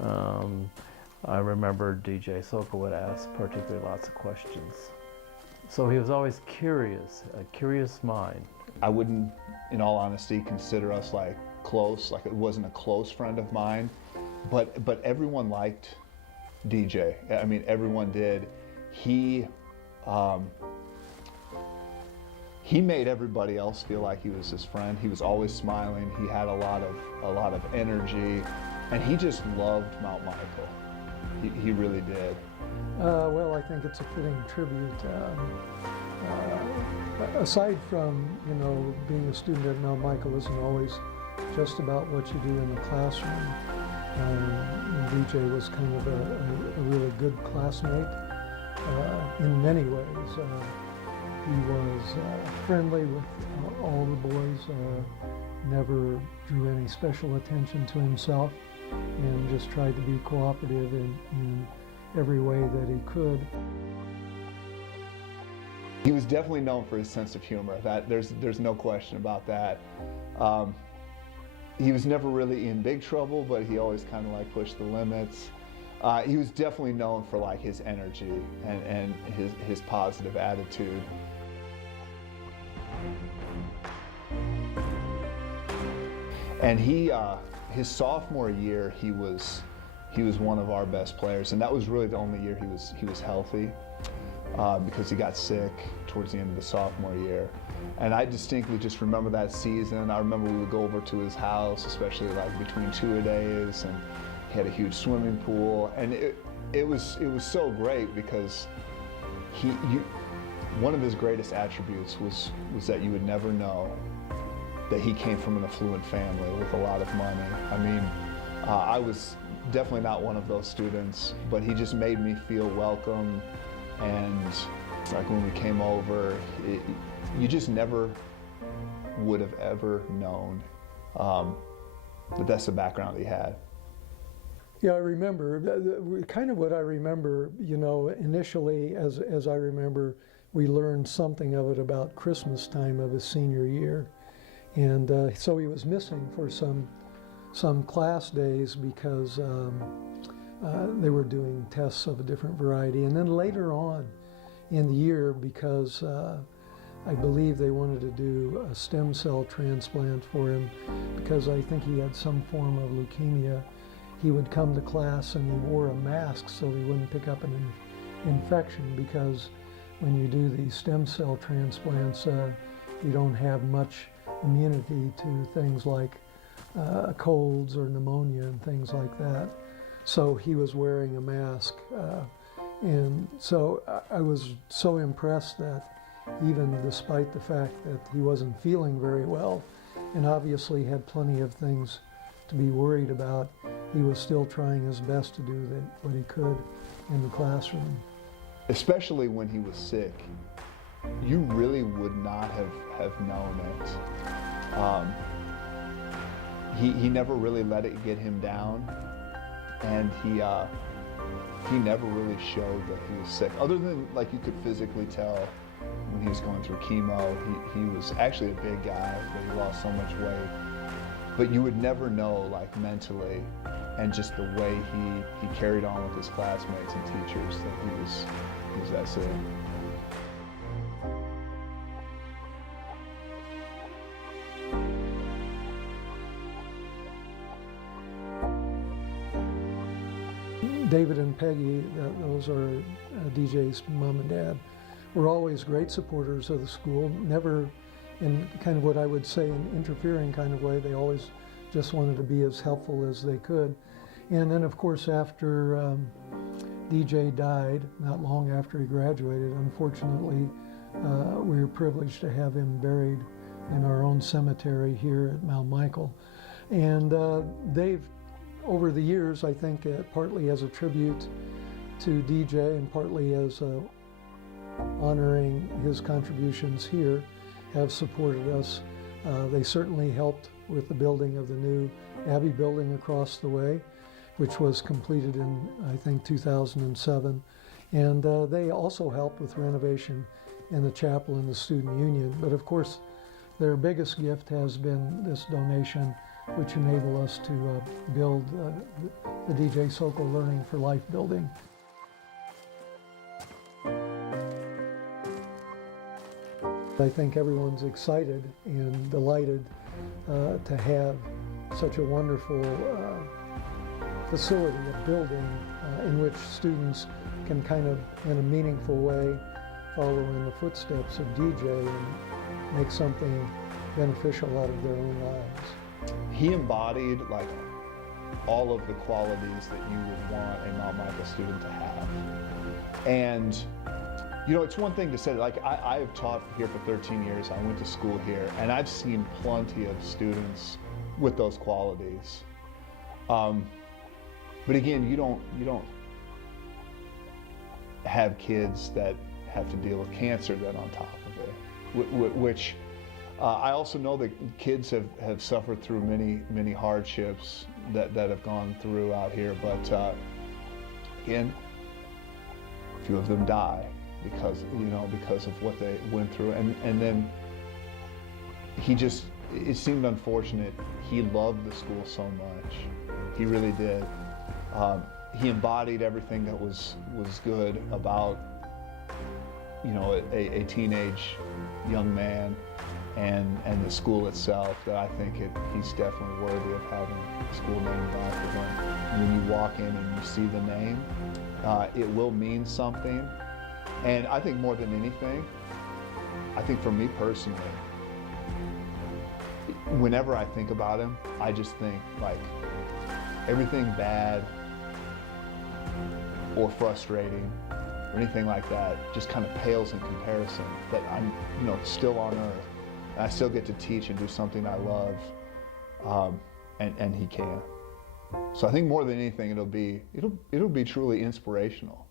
I remember DJ Sokol would ask particularly lots of questions. So he was always curious, a curious mind. I wouldn't, in all honesty, consider us like close, like it wasn't a close friend of mine, but everyone liked DJ. I mean, everyone did. He made everybody else feel like he was his friend. He was always smiling. He had a lot of energy, and he just loved Mount Michael. He really did. Well, I think it's a fitting tribute. Aside from, being a student at Mount Michael isn't always just about what you do in the classroom. DJ was kind of a really good classmate in many ways. He was friendly with all the boys, never drew any special attention to himself, and just tried to be cooperative in every way that he could. He was definitely known for his sense of humor. There's no question about that. He was never really in big trouble, but he always kind of like pushed the limits. He was definitely known for like his energy and his positive attitude. And his sophomore year, he was one of our best players, and that was really the only year he was healthy, because he got sick towards the end of the sophomore year. And I distinctly just remember that season. I remember we would go over to his house, especially like between two-a-days, and he had a huge swimming pool, and it was so great because one of his greatest attributes was that you would never know that he came from an affluent family with a lot of money. I mean, I was definitely not one of those students, but he just made me feel welcome. And like when we came over, you just never would have ever known that that's the background he had. Yeah, I remember, kind of what I remember, initially, as I remember, we learned something of it about Christmas time of his senior year. And so he was missing for some class days because they were doing tests of a different variety. And then later on in the year, because I believe they wanted to do a stem cell transplant for him, because I think he had some form of leukemia, he would come to class and he wore a mask so he wouldn't pick up an infection, because when you do these stem cell transplants, you don't have much immunity to things like colds or pneumonia and things like that. So he was wearing a mask. And so I was so impressed that even despite the fact that he wasn't feeling very well, and obviously had plenty of things to be worried about, he was still trying his best to do what he could in the classroom. Especially when he was sick, you really would not have known it. He never really let it get him down, and he never really showed that he was sick, other than like you could physically tell when he was going through chemo. He was actually a big guy, but he lost so much weight. But you would never know, like mentally, and just the way he carried on with his classmates and teachers, that he was that sick. David and Peggy, those are DJ's mom and dad, were always great supporters of the school, never in kind of what I would say an interfering kind of way. They always just wanted to be as helpful as they could. And then of course after DJ died, not long after he graduated, unfortunately, we were privileged to have him buried in our own cemetery here at Mount Michael. And they've, over the years, I think partly as a tribute to DJ and partly as honoring his contributions here, have supported us. They certainly helped with the building of the new Abbey building across the way, which was completed in, I think, 2007. And they also helped with renovation in the chapel and the student union. But of course, their biggest gift has been this donation which enable us to build the DJ Sokol Learning for Life building. I think everyone's excited and delighted to have such a wonderful facility, a building in which students can kind of, in a meaningful way, follow in the footsteps of DJ and make something beneficial out of their own lives. He embodied like all of the qualities that you would want a Mount Michael student to have. And you know, it's one thing to say, like I have taught here for 13 years, I went to school here, and I've seen plenty of students with those qualities. But again, you don't have kids that have to deal with cancer then on top of it, which I also know that kids have suffered through many hardships that have gone through out here, but again, a few of them die because of what they went through, and then it seemed unfortunate. He loved the school so much, he really did. He embodied everything that was good about, you know, a teenage young man and the school itself, that I think he's definitely worthy of having a school named after him. When you walk in and you see the name, it will mean something. And I think more than anything, I think for me personally, whenever I think about him, I just think like everything bad or frustrating or anything like that just kind of pales in comparison, that I'm, you know, still on earth. And I still get to teach and do something I love, and he can. So I think more than anything, it'll be truly inspirational.